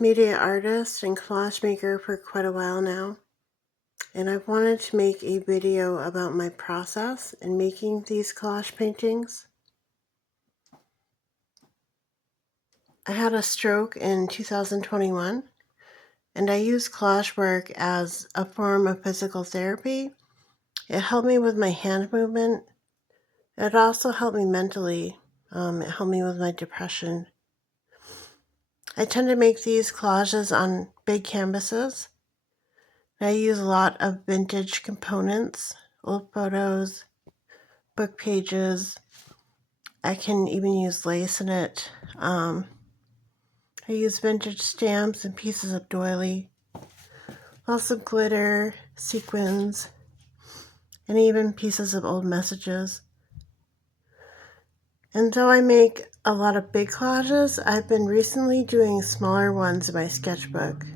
mixed media artist and collage maker for quite a while now, and I've wanted to make a video about my process in making these collage paintings. I had a stroke in 2021, and I use collage work as a form of physical therapy. It helped me with my hand movement. It also helped me mentally. It helped me with my depression. I tend to make these collages on big canvases. I use a lot of vintage components, old photos, book pages. I can even use lace in it. I use vintage stamps and pieces of doily, lots of glitter, sequins, and even pieces of old messages. And though I make a lot of big collages, I've been recently doing smaller ones in my sketchbook.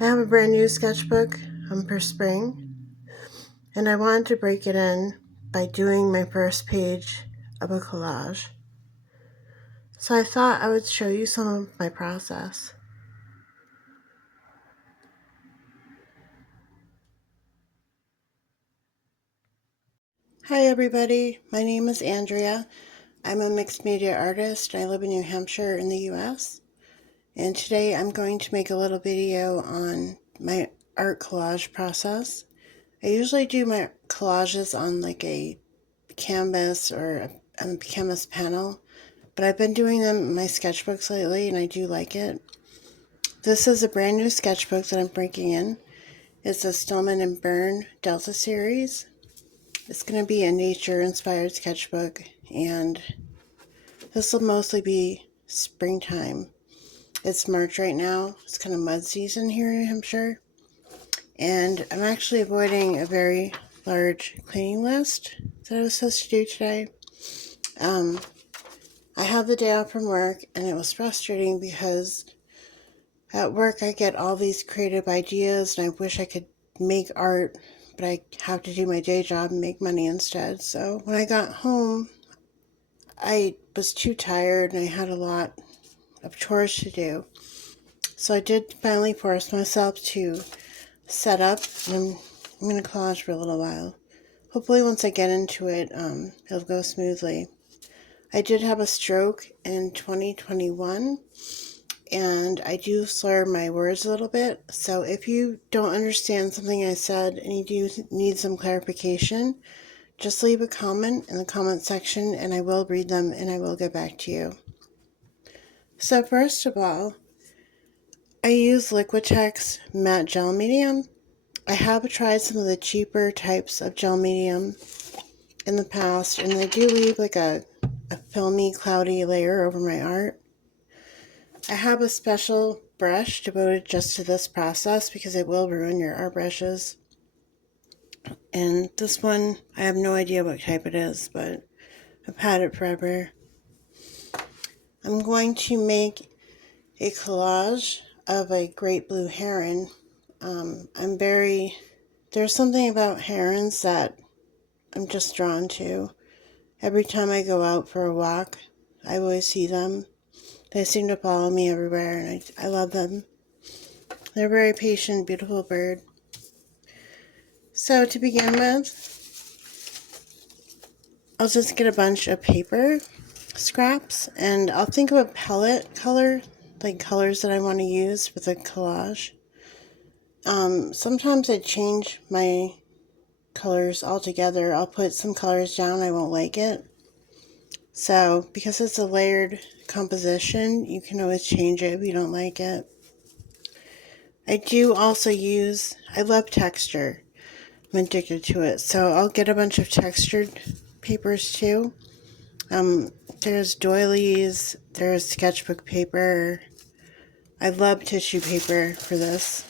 I have a brand new sketchbook for spring, and I wanted to break it in by doing my first page of a collage. So I thought I would show you some of my process. Hi everybody, my name is Andrea. I'm a mixed media artist. I live in New Hampshire in the US. And today I'm going to make a little video on my art collage process. I usually do my collages on like a canvas or a canvas panel, but I've been doing them in my sketchbooks lately and I do like it. This is a brand new sketchbook that I'm breaking in. It's a Stillman and Byrne Delta series. It's going to be a nature-inspired sketchbook, and this will mostly be springtime. It's March right now. It's kind of mud season here in New Hampshire, and I'm actually avoiding a very large cleaning list that I was supposed to do today. I had the day off from work, and it was frustrating because at work I get all these creative ideas, and I wish I could make art, but I have to do my day job and make money instead. So when I got home, I was too tired and I had a lot of chores to do. So I did finally force myself to set up, and I'm going to collage for a little while. Hopefully once I get into it, it'll go smoothly. I did have a stroke in 2021, and I do slur my words a little bit. So if you don't understand something I said and you do need some clarification, just leave a comment in the comment section and I will read them and I will get back to you. So first of all, I use Liquitex matte gel medium. I have tried some of the cheaper types of gel medium in the past, and they do leave like a filmy, cloudy layer over my art. I have a special brush devoted just to this process because it will ruin your art brushes. And this one, I have no idea what type it is, but I've had it forever. I'm going to make a collage of a great blue heron. There's something about herons that I'm just drawn to. Every time I go out for a walk, I always see them. They seem to follow me everywhere, and I love them. They're a very patient, beautiful bird. So to begin with, I'll just get a bunch of paper scraps, and I'll think of a palette color, like colors that I want to use for the collage. Sometimes I change my colors altogether. I'll put some colors down, I won't like it. So because it's a layered composition, you can always change it if you don't like it. I do also I love texture. I'm addicted to it. So I'll get a bunch of textured papers too. There's doilies, there's sketchbook paper. I love tissue paper for this.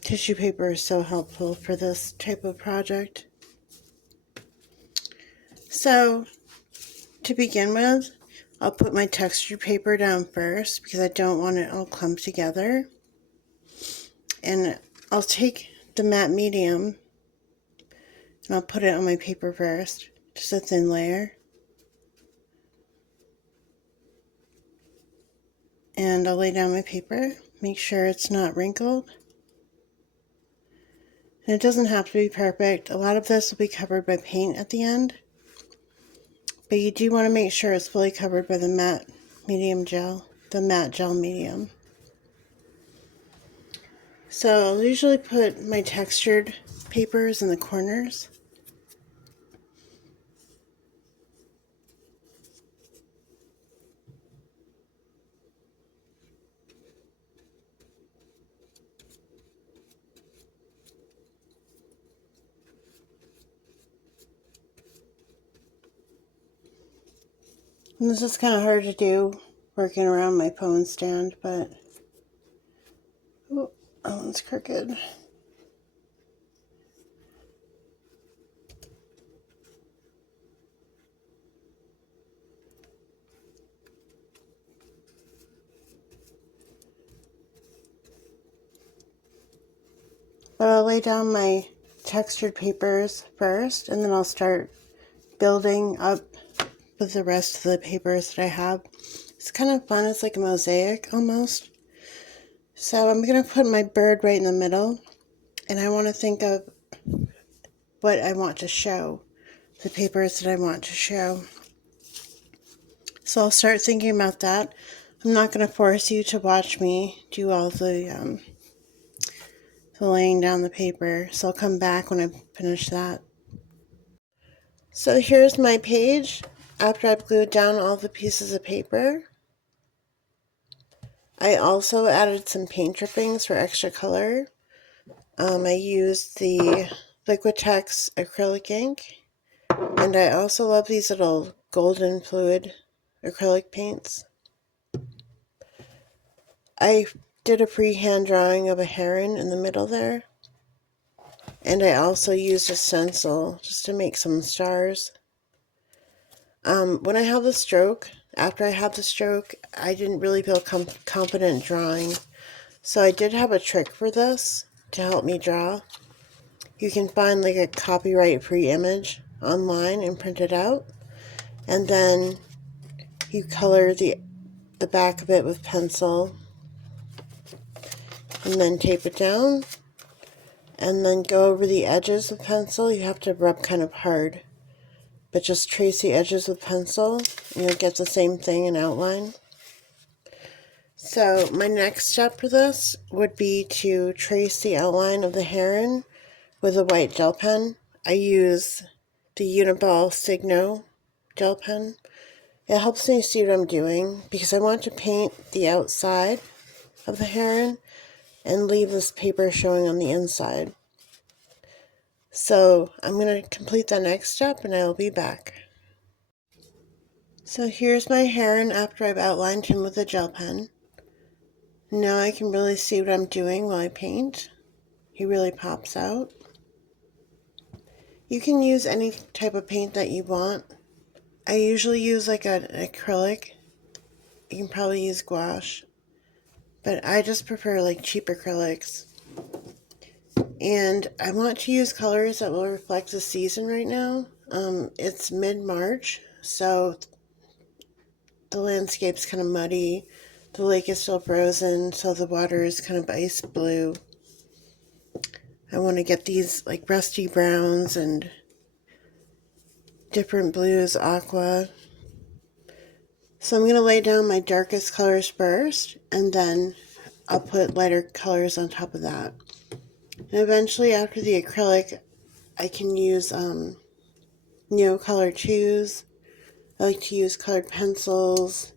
Tissue paper is so helpful for this type of project. So to begin with, I'll put my textured paper down first because I don't want it all clumped together. And I'll take the matte medium and I'll put it on my paper first, just a thin layer. And I'll lay down my paper, make sure it's not wrinkled. And it doesn't have to be perfect. A lot of this will be covered by paint at the end, but you do want to make sure it's fully covered by the matte medium gel, the matte gel medium. So I'll usually put my textured papers in the corners. And this is kind of hard to do working around my phone stand, but oh, that one's crooked. But I'll lay down my textured papers first, and then I'll start building up with the rest of the papers that I have. It's kind of fun. It's like a mosaic almost. So I'm going to put my bird right in the middle, and I want to think of what I want to show, the papers that I want to show. So I'll start thinking about that. I'm not going to force you to watch me do all the laying down the paper, so I'll come back when I finish that. So here's my page after I've glued down all the pieces of paper. I also added some paint drippings for extra color. I used the Liquitex acrylic ink, and I also love these little golden fluid acrylic paints. I did a freehand drawing of a heron in the middle there, and I also used a stencil just to make some stars. When I had the stroke, after I had the stroke, I didn't really feel confident drawing. So I did have a trick for this to help me draw. You can find like a copyright-free image online and print it out. And then you color the back of it with pencil. And then tape it down. And then go over the edges with pencil. You have to rub kind of hard. But just trace the edges with pencil, and you'll get the same thing in outline. So my next step for this would be to trace the outline of the heron with a white gel pen. I use the Uniball Signo gel pen. It helps me see what I'm doing because I want to paint the outside of the heron and leave this paper showing on the inside. So I'm going to complete the next step and I'll be back. So here's my heron after I've outlined him with a gel pen. Now I can really see what I'm doing while I paint. He really pops out. You can use any type of paint that you want. I usually use like an acrylic. You can probably use gouache, but I just prefer like cheap acrylics. And I want to use colors that will reflect the season right now. It's mid-March, so the landscape's kind of muddy. The lake is still frozen, so the water is kind of ice blue. I want to get these like rusty browns and different blues, aqua. So I'm going to lay down my darkest colors first, and then I'll put lighter colors on top of that. And eventually, after the acrylic, I can use color 2s. I like to use colored pencils,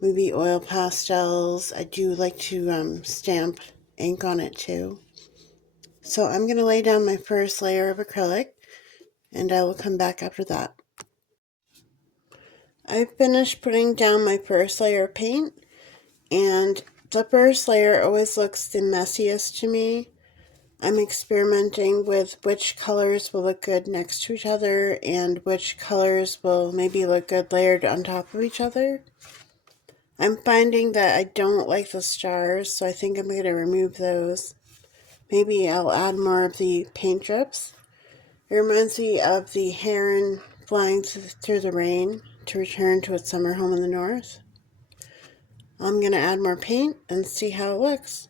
maybe oil pastels. I do like to stamp ink on it too. So I'm going to lay down my first layer of acrylic, and I will come back after that. I've finished putting down my first layer of paint, and the first layer always looks the messiest to me. I'm experimenting with which colors will look good next to each other and which colors will maybe look good layered on top of each other. I'm finding that I don't like the stars, so I think I'm going to remove those. Maybe I'll add more of the paint drips. It reminds me of the heron flying through the rain to return to its summer home in the north. I'm going to add more paint and see how it looks.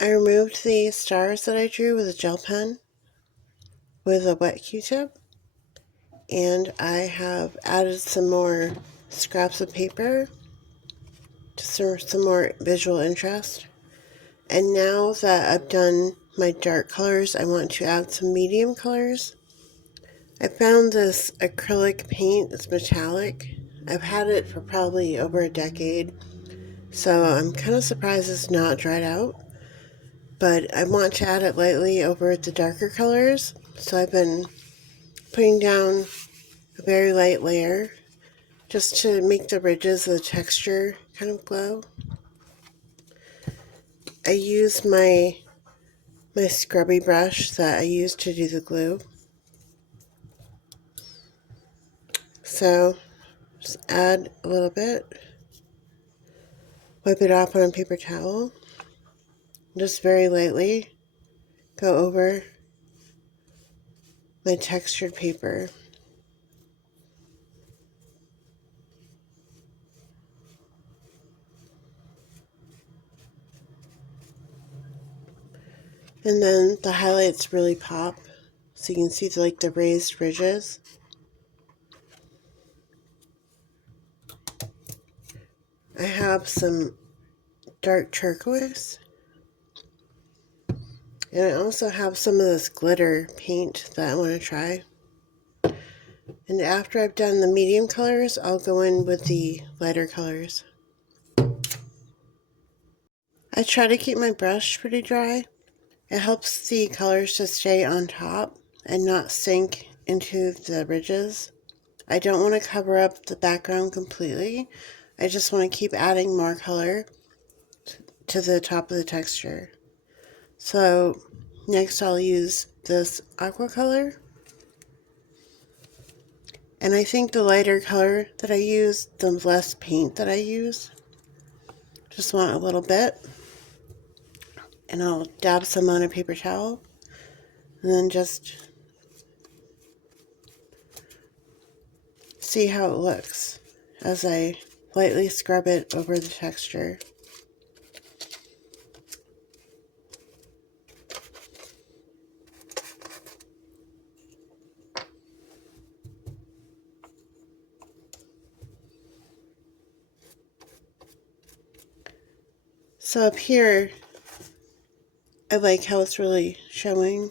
I removed the stars that I drew with a gel pen with a wet Q-tip, and I have added some more scraps of paper just for some more visual interest. And now that I've done my dark colors, I want to add some medium colors. I found this acrylic paint. It's metallic. I've had it for probably over a decade, so I'm kind of surprised it's not dried out. But I want to add it lightly over the darker colors, so I've been putting down a very light layer just to make the ridges of the texture kind of glow. I use my scrubby brush that I used to do the glue. So just add a little bit, wipe it off on a paper towel, just very lightly go over my textured paper. And then the highlights really pop, so you can see the raised ridges. I have some dark turquoise, and I also have some of this glitter paint that I want to try. And after I've done the medium colors, I'll go in with the lighter colors. I try to keep my brush pretty dry. It helps the colors to stay on top and not sink into the ridges. I don't want to cover up the background completely. I just want to keep adding more color to the top of the texture. So next I'll use this aqua color. And I think the lighter color that I use, the less paint that I use. Just want a little bit. And I'll dab some on a paper towel. And then just see how it looks as I lightly scrub it over the texture. So up here, I like how it's really showing,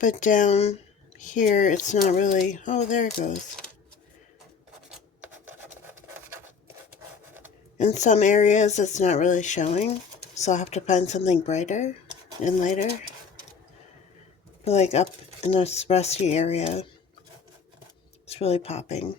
but down here it's not really. Oh, there it goes. In some areas it's not really showing, so I'll have to find something brighter and lighter. But like up in this rusty area, it's really popping.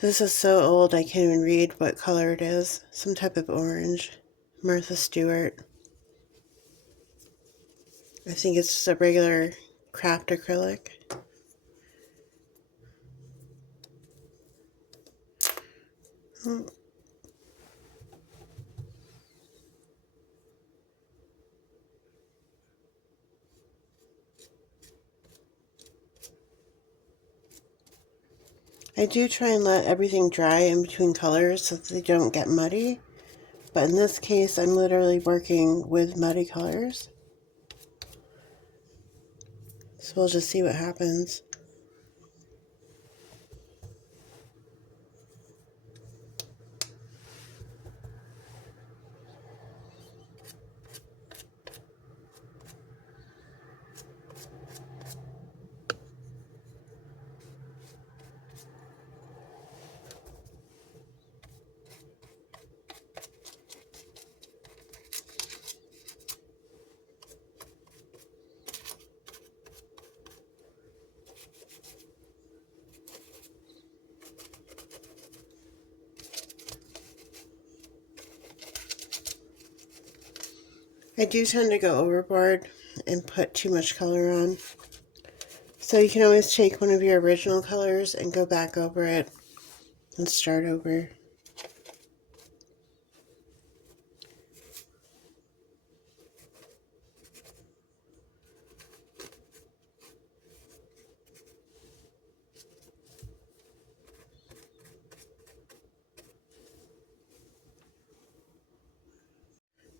This is so old I can't even read what color it is. Some type of orange. Martha Stewart. I think it's just a regular craft acrylic. I do try and let everything dry in between colors so that they don't get muddy. But in this case, I'm literally working with muddy colors. So we'll just see what happens. I do tend to go overboard and put too much color on. So you can always take one of your original colors and go back over it and start over.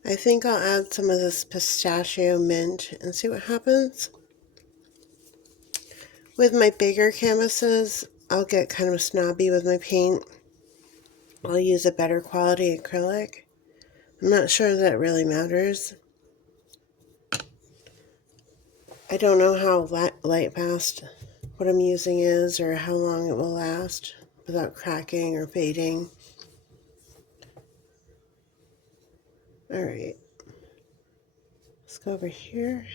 I think I'll add some of this pistachio mint and see what happens. With my bigger canvases, I'll get kind of snobby with my paint. I'll use a better quality acrylic. I'm not sure that it really matters. I don't know how light fast what I'm using is or how long it will last without cracking or fading. Alright, let's go over here.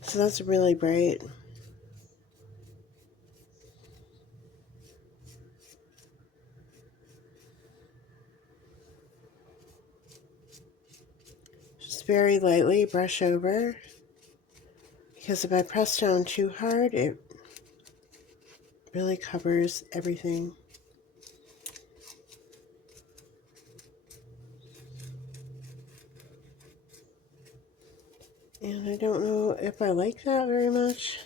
So that's really bright. Just very lightly brush over, because if I press down too hard, it really covers everything. And I don't know if I like that very much.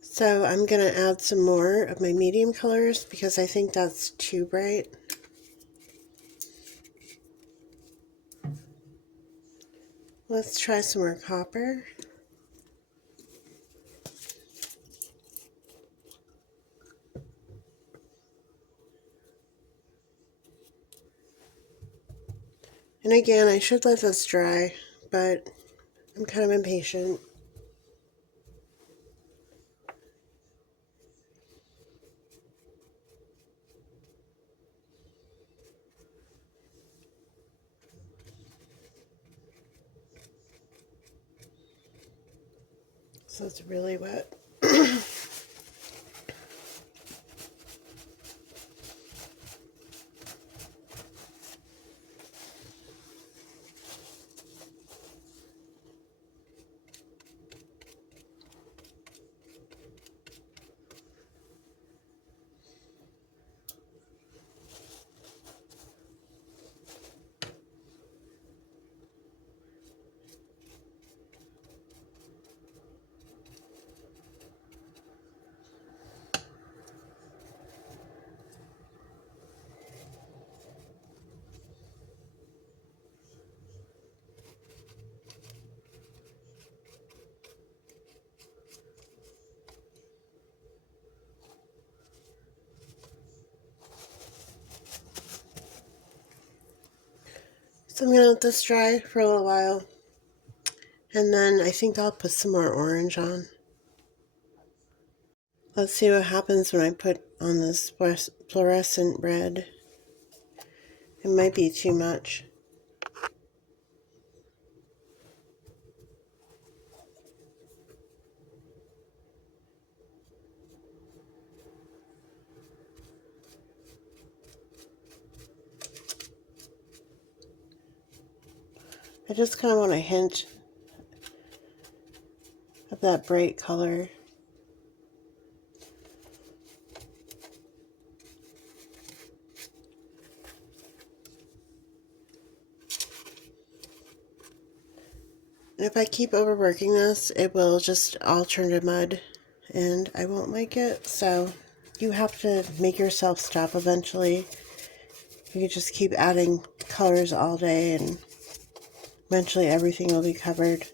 So I'm going to add some more of my medium colors because I think that's too bright. Let's try some more copper. And again, I should let this dry, but I'm kind of impatient. So it's really wet. So I'm going to let this dry for a little while. And then I think I'll put some more orange on. Let's see what happens when I put on this fluorescent red. It might be too much. I just kind of want a hint of that bright color. And if I keep overworking this, it will just all turn to mud and I won't like it. So you have to make yourself stop eventually. You can just keep adding colors all day and eventually everything will be covered.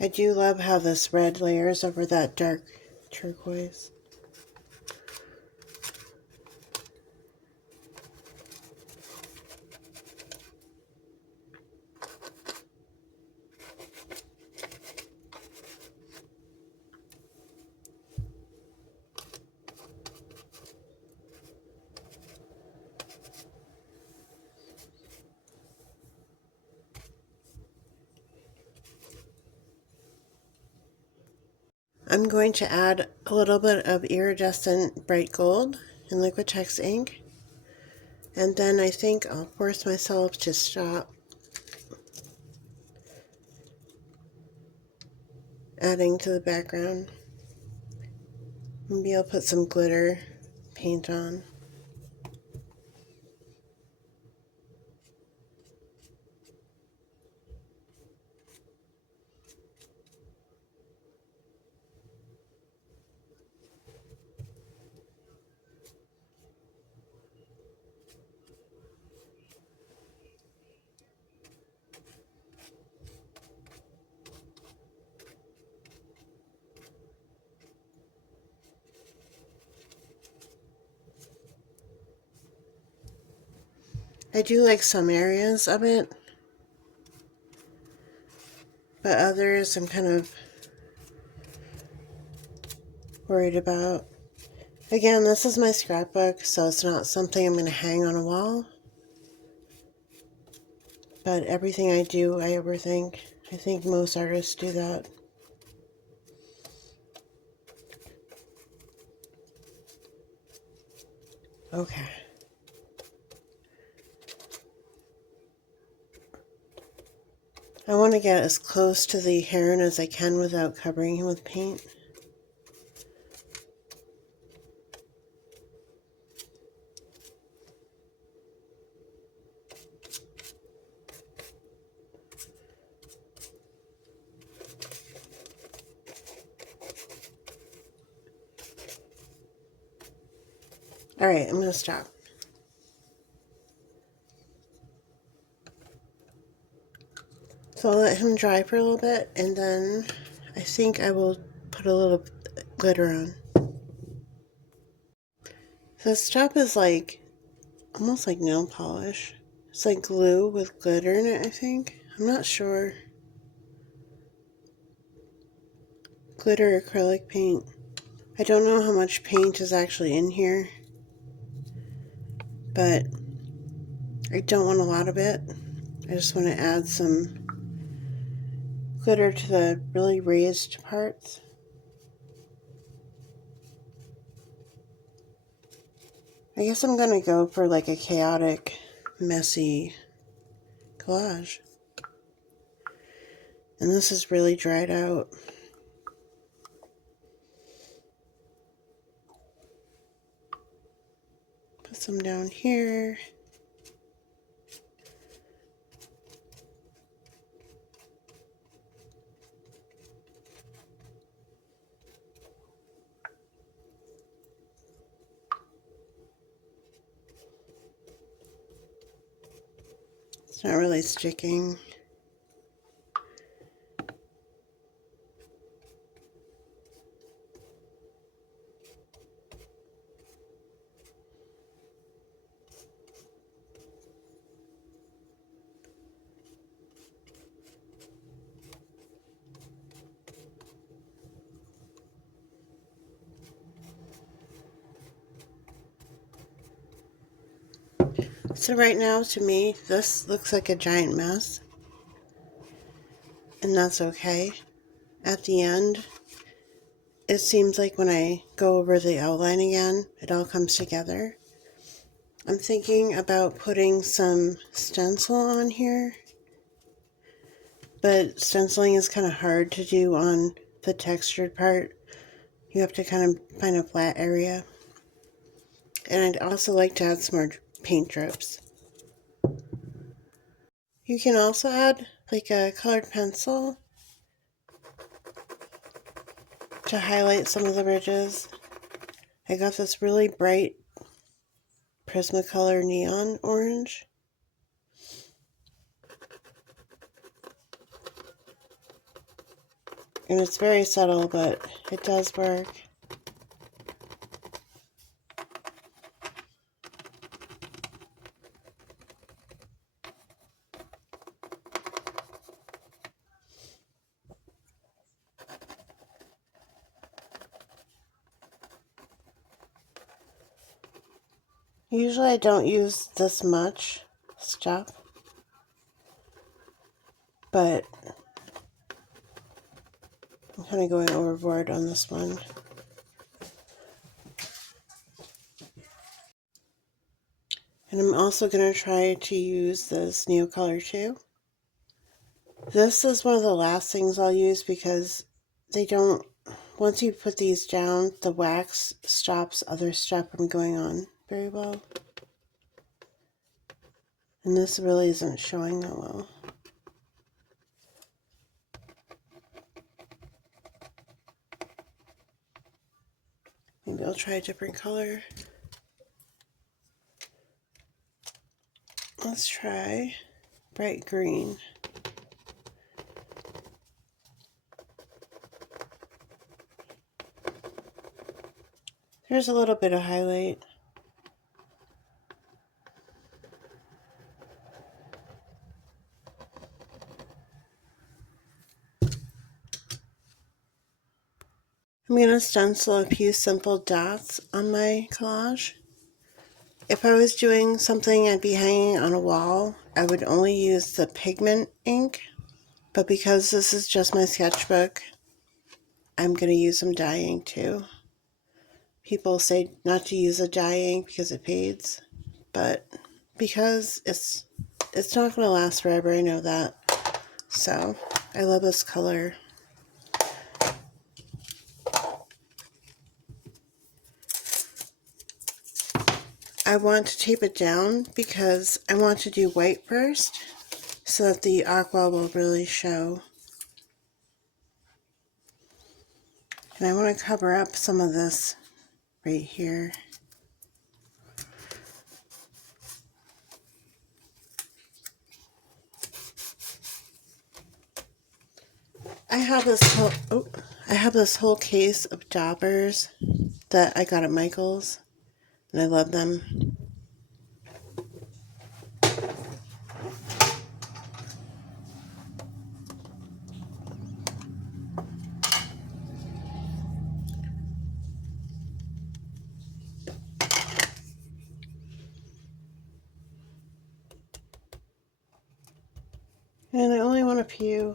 I do love how this red layers over that dark turquoise. I'm going to add a little bit of iridescent bright gold in Liquitex ink, and then I think I'll force myself to stop adding to the background. Maybe I'll put some glitter paint on. I do like some areas of it, but others I'm kind of worried about. Again, this is my scrapbook, so it's not something I'm going to hang on a wall. But everything I do, I overthink. I think most artists do that. Okay. I want to get as close to the heron as I can without covering him with paint. Alright, I'm going to stop. So I'll let him dry for a little bit, and then I think I will put a little glitter on. This top is like, almost like nail polish. It's like glue with glitter in it, I think. I'm not sure. Glitter acrylic paint. I don't know how much paint is actually in here, but I don't want a lot of it. I just want to add some glitter to the really raised parts. I guess I'm going to go for like a chaotic, messy collage. And this is really dried out. Put some down here. It's not really sticking. So right now, to me, this looks like a giant mess. And that's okay. At the end, it seems like when I go over the outline again, it all comes together. I'm thinking about putting some stencil on here, but stenciling is kind of hard to do on the textured part. You have to kind of find a flat area. And I'd also like to add some more paint drips. You can also add like a colored pencil to highlight some of the ridges. I got this really bright Prismacolor neon orange. And it's very subtle, but it does work. Usually I don't use this much stuff, but I'm kind of going overboard on this one. And I'm also going to try to use this Neo color too. This is one of the last things I'll use because they don't, once you put these down, the wax stops other stuff from going on very well. And this really isn't showing that well. Maybe I'll try a different color. Let's try bright green. There's a little bit of highlight. I'm going to stencil a few simple dots on my collage. If I was doing something I'd be hanging on a wall, I would only use the pigment ink. But because this is just my sketchbook, I'm going to use some dye ink too. People say not to use a dye ink because it fades, but because it's not going to last forever, I know that. So I love this color. I want to tape it down because I want to do white first so that the aqua will really show. And I want to cover up some of this right here. I have this whole case of daubers that I got at Michael's, and I love them. And I only want a few.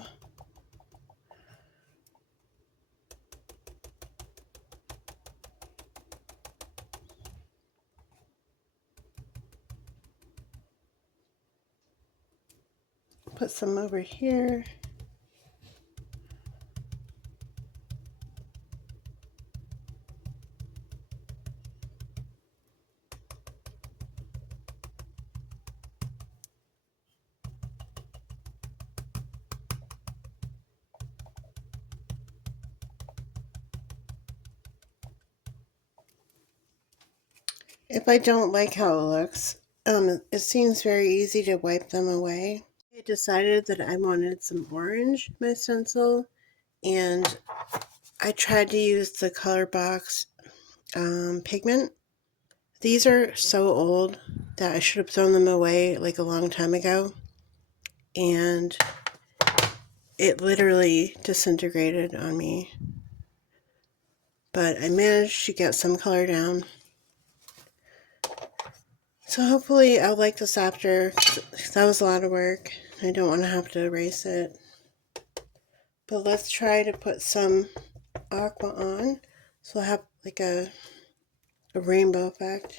Put some over here. If I don't like how it looks, it seems very easy to wipe them away. I decided that I wanted some orange in my stencil, and I tried to use the Color Box pigment. These are so old that I should have thrown them away like a long time ago, and it literally disintegrated on me. But I managed to get some color down. So hopefully I'll like this after. That was a lot of work. I don't want to have to erase it. But let's try to put some aqua on. So I'll have like a rainbow effect.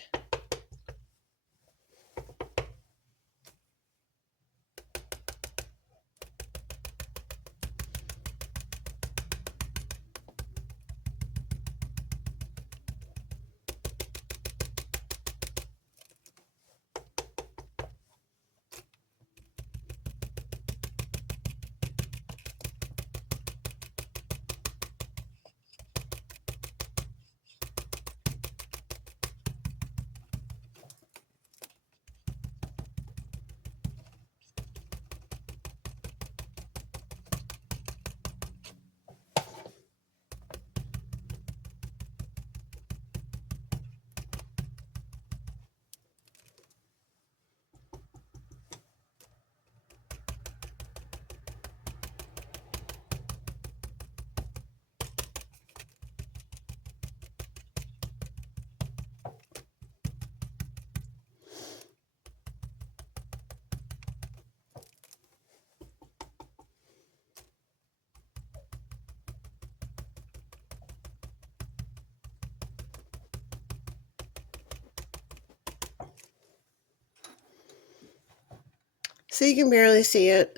So you can barely see it.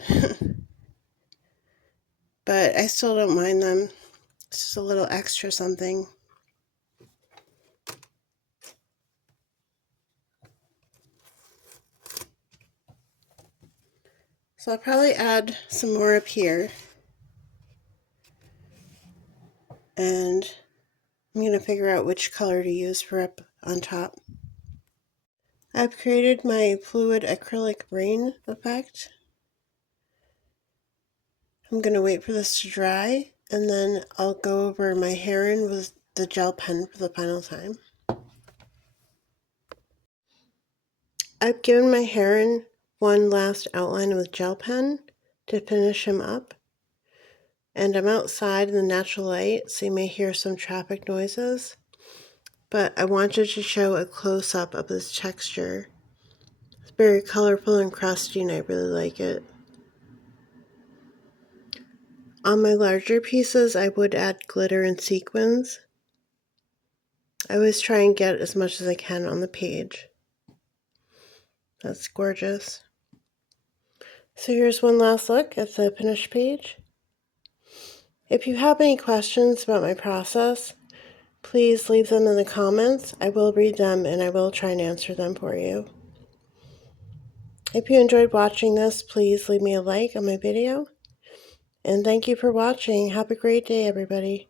But I still don't mind them. It's just a little extra something. So I'll probably add some more up here. And I'm going to figure out which color to use for up on top. I've created my fluid acrylic rain effect. I'm going to wait for this to dry, and then I'll go over my heron with the gel pen for the final time. I've given my heron one last outline with gel pen to finish him up. And I'm outside in the natural light, so you may hear some traffic noises. But I wanted to show a close-up of this texture. It's very colorful and crusty, and I really like it. On my larger pieces, I would add glitter and sequins. I always try and get as much as I can on the page. That's gorgeous. So here's one last look at the finished page. If you have any questions about my process, please leave them in the comments. I will read them and I will try and answer them for you. If you enjoyed watching this, please leave me a like on my video. And thank you for watching. Have a great day, everybody.